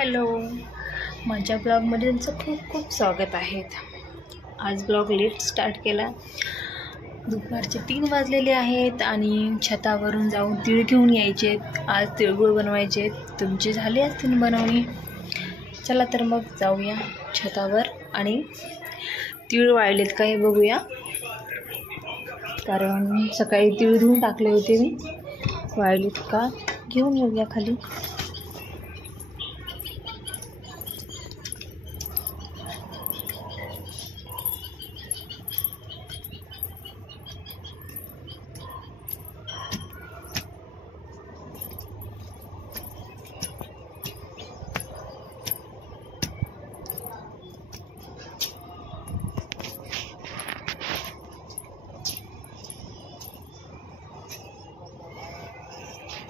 हॅलो, माझ्या ब्लॉगमध्ये तुमचं खूप खूप स्वागत आहे. आज ब्लॉग लेट स्टार्ट केला. दुपारचे 3 वाजलेले आहेत आणि छतावरून जाऊन तीळ घेऊन यायचे. आज तिळगुळ बनवायचे. तुमचे झाले असतील बनवणे. चला तर मग जाऊया छतावर आणि तीळ वाळलेत का हे बघूया. कारण सकाळी तीळ धुवून टाकले होते मी. वाळलेत का घेऊन येऊया खाली.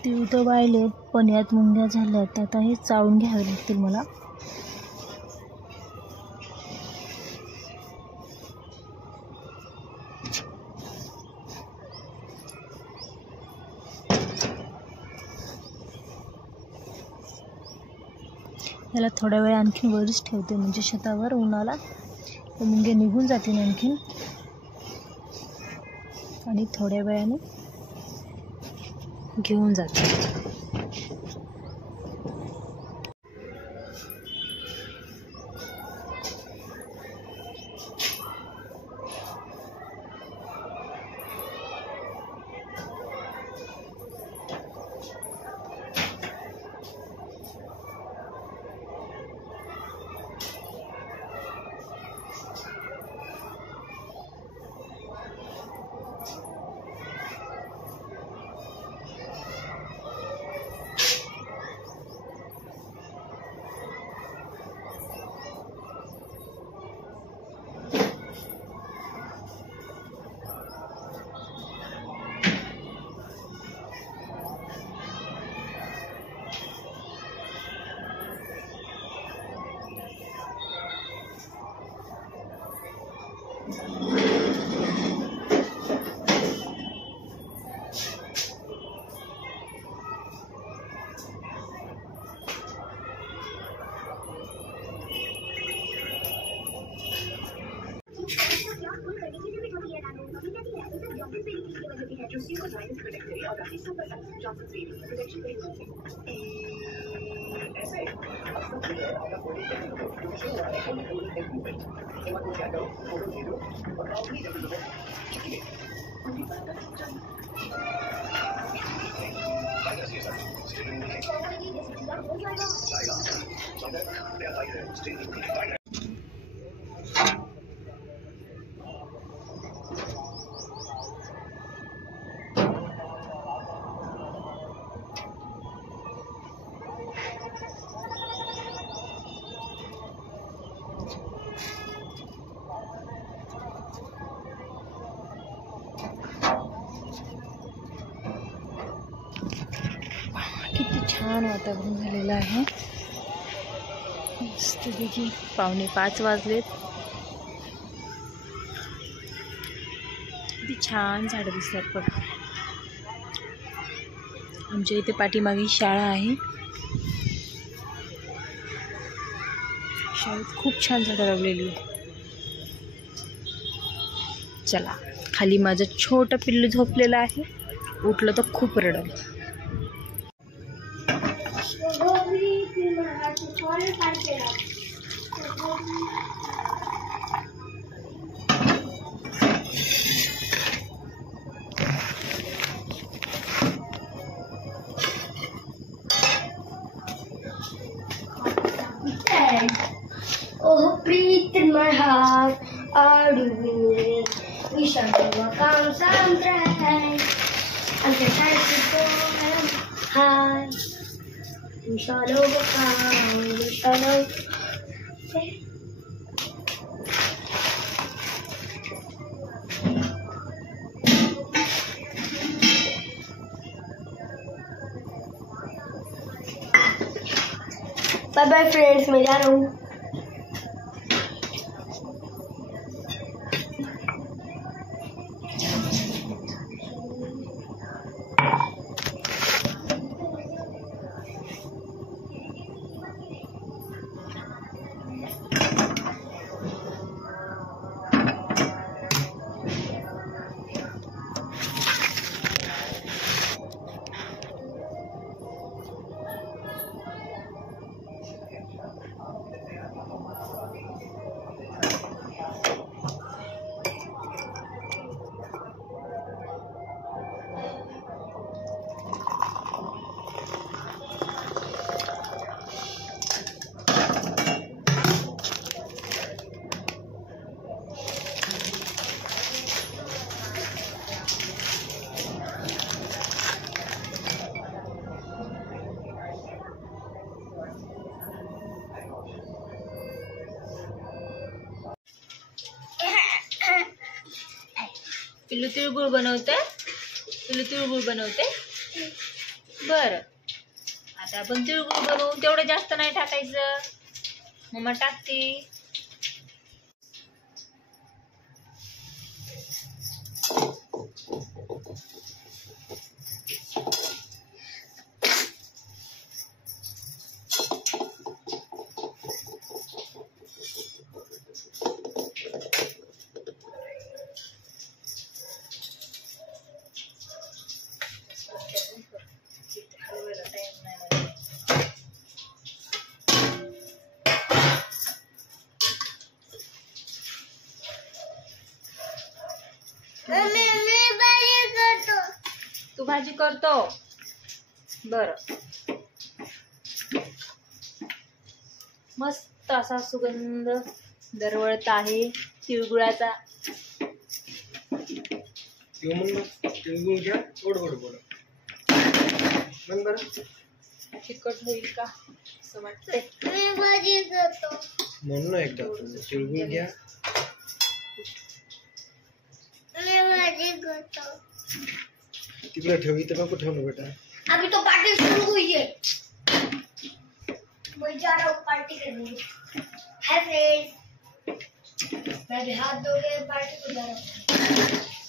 तीळ तर वाळले पण यात मुंग्या झाल्यात. आता हे चाळून घ्यावे लागतील मला. याला थोड्या वेळ आणखीन वरच ठेवते म्हणजे छतावर उन्हाला मुंगे निघून जातील आणखीन आणि थोड्या वेळाने घेऊन जाते. किती छान वातावरण झालेलं आहे. मस्तपैकी 4:45 वाजलेत. किती छान झाडं दिसतात बघ. आमच्या इथे पाठीमागे शाळा आहे. शाळेत खूप छान झाडं लावलेली आहे. चला, खाली माझं छोटं पिल्लू झोपलेलं आहे. उठलं तर खूप रडल. Oh, breathe in my heart, are you with? We shall overcome some pride, and the time to go high. We shall overcome, we shall overcome. Bye bye friends, मैं जा रहा हूँ. पिल्लू तिळगुळ बनवते. पिल्लू तिळगुळ बनवते. बर, आता आपण तिळगुळ बनवू. तेवढं जास्त नाही टाकायचं. मम्मा टाकते. तू भाजी करतो. बर, मस्त असा सुगंध दरवळत आहे तिळगुळाचा. तिखट होईल का असं वाटतंय. म्हणून एकदा तिळगुळ घ्या. तिकडे ठेवी तर नको ठेवलं बेटा. अभी तो पार्टी शुरू हुई है. मैं जा रहा हूँ पार्टी करने. हाय फ्रेंड्स, मैं भी हाथ धो के पार्टी को जा रहा हूँ.